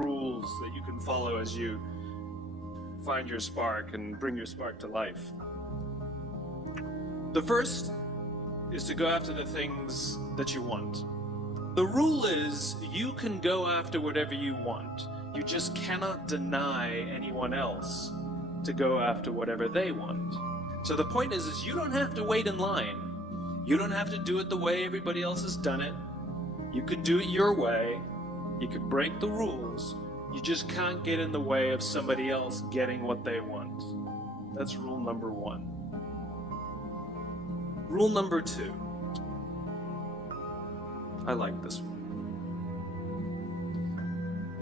Rules that you can follow as you find your spark and bring your spark to life. The first is to go after the things that you want. The rule is you can go after whatever you want. You just cannot deny anyone else to go after whatever they want. So the point is you don't have to wait in line. You don't have to do it the way everybody else has done it. You can do it your way. You can break the rules. You just can't get in the way of somebody else getting what they want. That's rule number one. Rule number two. I like this one.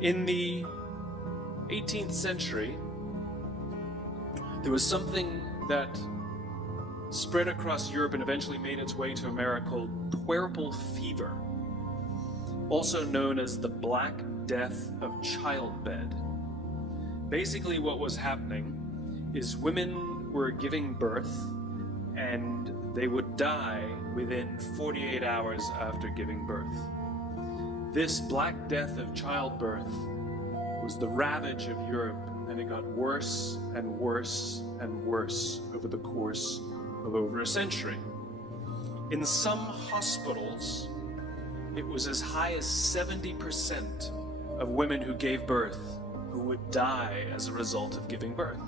In the 18th century, there was something that spread across Europe and eventually made its way to America called puerperal fever, also known as the Black Death of childbed. Basically what was happening is women were giving birth and they would die within 48 hours after giving birth. This Black Death of childbirth was the ravage of Europe, and it got worse and worse and worse over the course of over a century. In some hospitals, it was as high as 70% of women who gave birth who would die as a result of giving birth.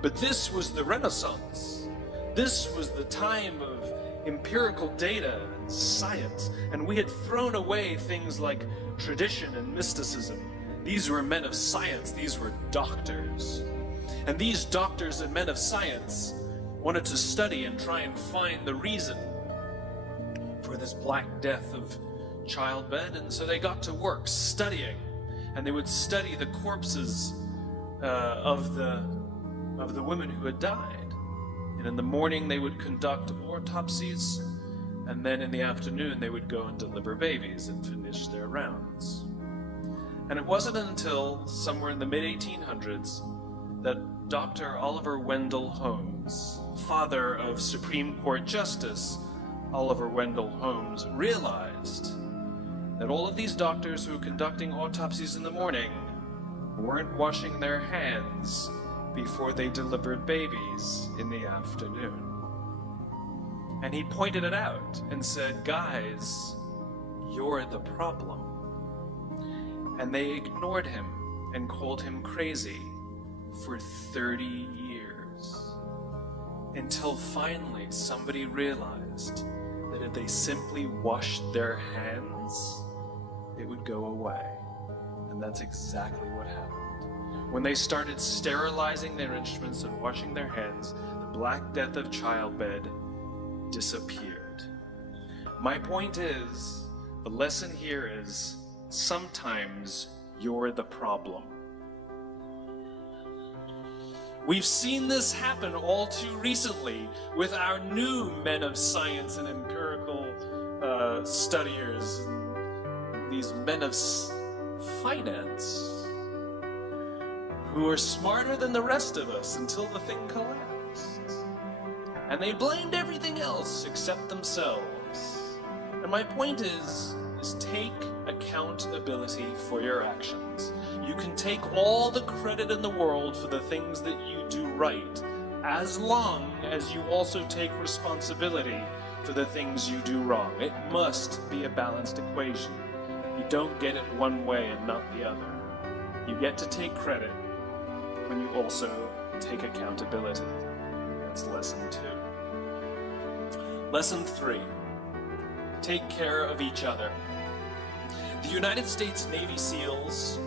But this was the Renaissance. This was the time of empirical data and science, and we had thrown away things like tradition and mysticism. These were men of science, these were doctors. And these doctors and men of science wanted to study and try and find the reason for this Black Death of childbed, and so they got to work studying, and they would study the corpses of the women who had died. And in the morning they would conduct autopsies, and then in the afternoon they would go and deliver babies and finish their rounds. And it wasn't until somewhere in the mid-1800s that Dr. Oliver Wendell Holmes, father of Supreme Court Justice Oliver Wendell Holmes, realized that all of these doctors who were conducting autopsies in the morning weren't washing their hands before they delivered babies in the afternoon. And he pointed it out and said, "Guys, you're the problem." And they ignored him and called him crazy for 30 years. Until finally somebody realized that if they simply washed their hands, it would go away. And that's exactly what happened. When they started sterilizing their instruments and washing their hands, the Black Death of childbed disappeared. My point is, the lesson here is, sometimes you're the problem. We've seen this happen all too recently with our new men of science and empirical studiers, and these men of finance, who are smarter than the rest of us until the thing collapsed. And they blamed everything else except themselves. And my point is take accountability for your actions. You can take all the credit in the world for the things that you do right, as long as you also take responsibility for the things you do wrong. It must be a balanced equation. You don't get it one way and not the other. You get to take credit when you also take accountability. That's lesson 2. Lesson 3, take care of each other. The United States Navy SEALs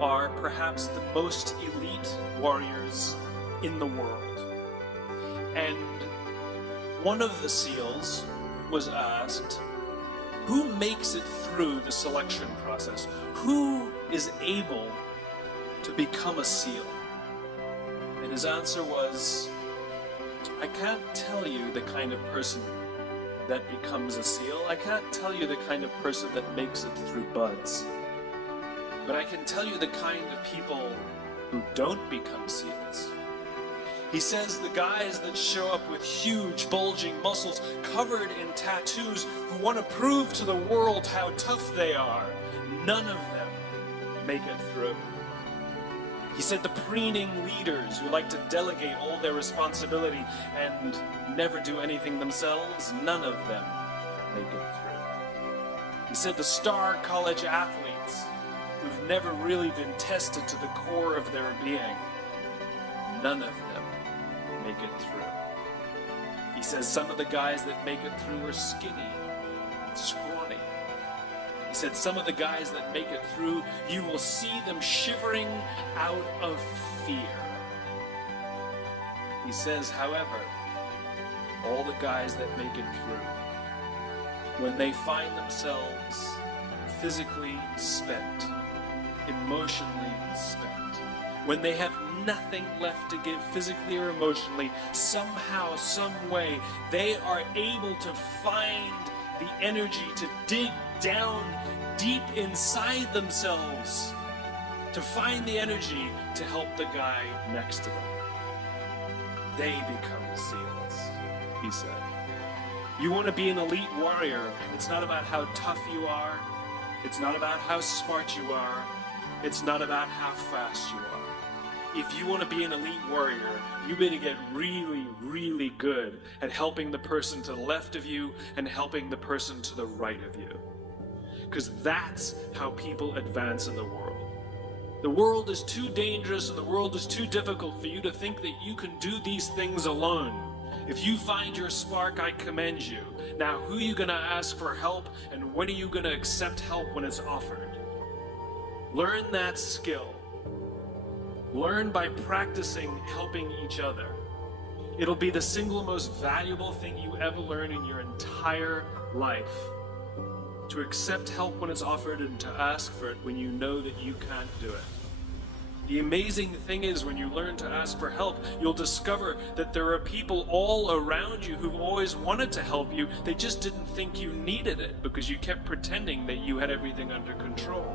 are perhaps the most elite warriors in the world. And one of the SEALs was asked, who makes it through the selection process? Who is able to become a SEAL? And his answer was, I can't tell you the kind of person that becomes a SEAL. I can't tell you the kind of person that makes it through buds. But I can tell you the kind of people who don't become SEALs. He says the guys that show up with huge, bulging muscles, covered in tattoos, who want to prove to the world how tough they are, none of them make it through. He said the preening leaders who like to delegate all their responsibility and never do anything themselves, none of them make it through. He said the star college athletes who've never really been tested to the core of their being, none of them make it through. He says some of the guys that make it through are skinny, scrawny. He said some of the guys that make it through, you will see them shivering out of fear. He says, however, all the guys that make it through, when they find themselves physically spent, emotionally spent, when they have nothing left to give physically or emotionally, somehow, some way, they are able to find the energy to dig down deep inside themselves, to find the energy to help the guy next to them. They become SEALs, he said. You want to be an elite warrior, it's not about how tough you are, it's not about how smart you are, it's not about how fast you are. If you want to be an elite warrior, you better get really, really good at helping the person to the left of you and helping the person to the right of you. Because that's how people advance in the world. The world is too dangerous and the world is too difficult for you to think that you can do these things alone. If you find your spark, I commend you. Now, who are you going to ask for help, and when are you going to accept help when it's offered? Learn that skill. Learn by practicing helping each other. It'll be the single most valuable thing you ever learn in your entire life. To accept help when it's offered and to ask for it when you know that you can't do it. The amazing thing is, when you learn to ask for help, you'll discover that there are people all around you who've always wanted to help you. They just didn't think you needed it because you kept pretending that you had everything under control.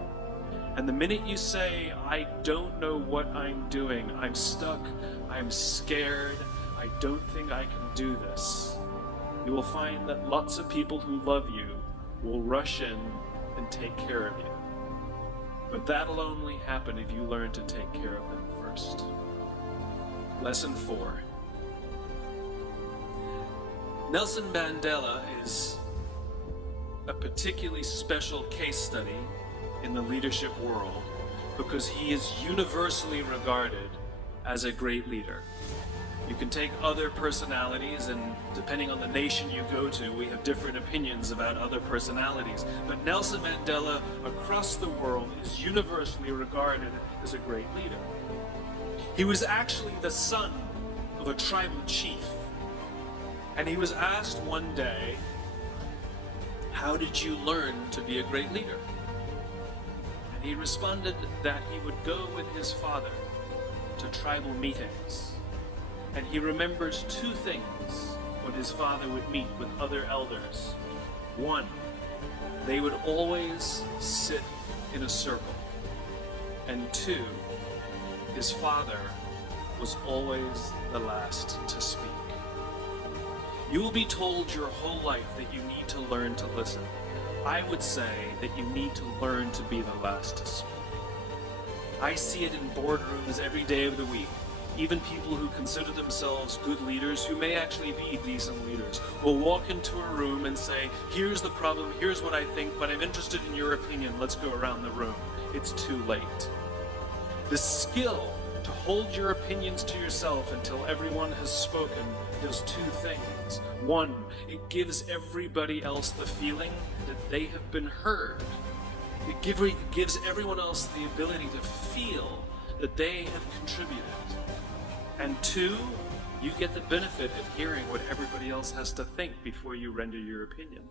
And the minute you say, I don't know what I'm doing, I'm stuck, I'm scared, I don't think I can do this, you will find that lots of people who love you will rush in and take care of you. But that'll only happen if you learn to take care of them first. Lesson 4. Nelson Mandela is a particularly special case study in the leadership world because he is universally regarded as a great leader. You can take other personalities, and depending on the nation you go to, we have different opinions about other personalities. But Nelson Mandela, across the world, is universally regarded as a great leader. He was actually the son of a tribal chief. And he was asked one day, how did you learn to be a great leader? And he responded that he would go with his father to tribal meetings. And he remembers two things when his father would meet with other elders. One, they would always sit in a circle. And two, his father was always the last to speak. You will be told your whole life that you need to learn to listen. I would say that you need to learn to be the last to speak. I see it in boardrooms every day of the week. Even people who consider themselves good leaders, who may actually be decent leaders, will walk into a room and say, here's the problem, here's what I think, but I'm interested in your opinion, let's go around the room. It's too late. The skill to hold your opinions to yourself until everyone has spoken does two things. One, it gives everybody else the feeling that they have been heard. It gives everyone else the ability to feel that they have contributed. And two, you get the benefit of hearing what everybody else has to think before you render your opinion.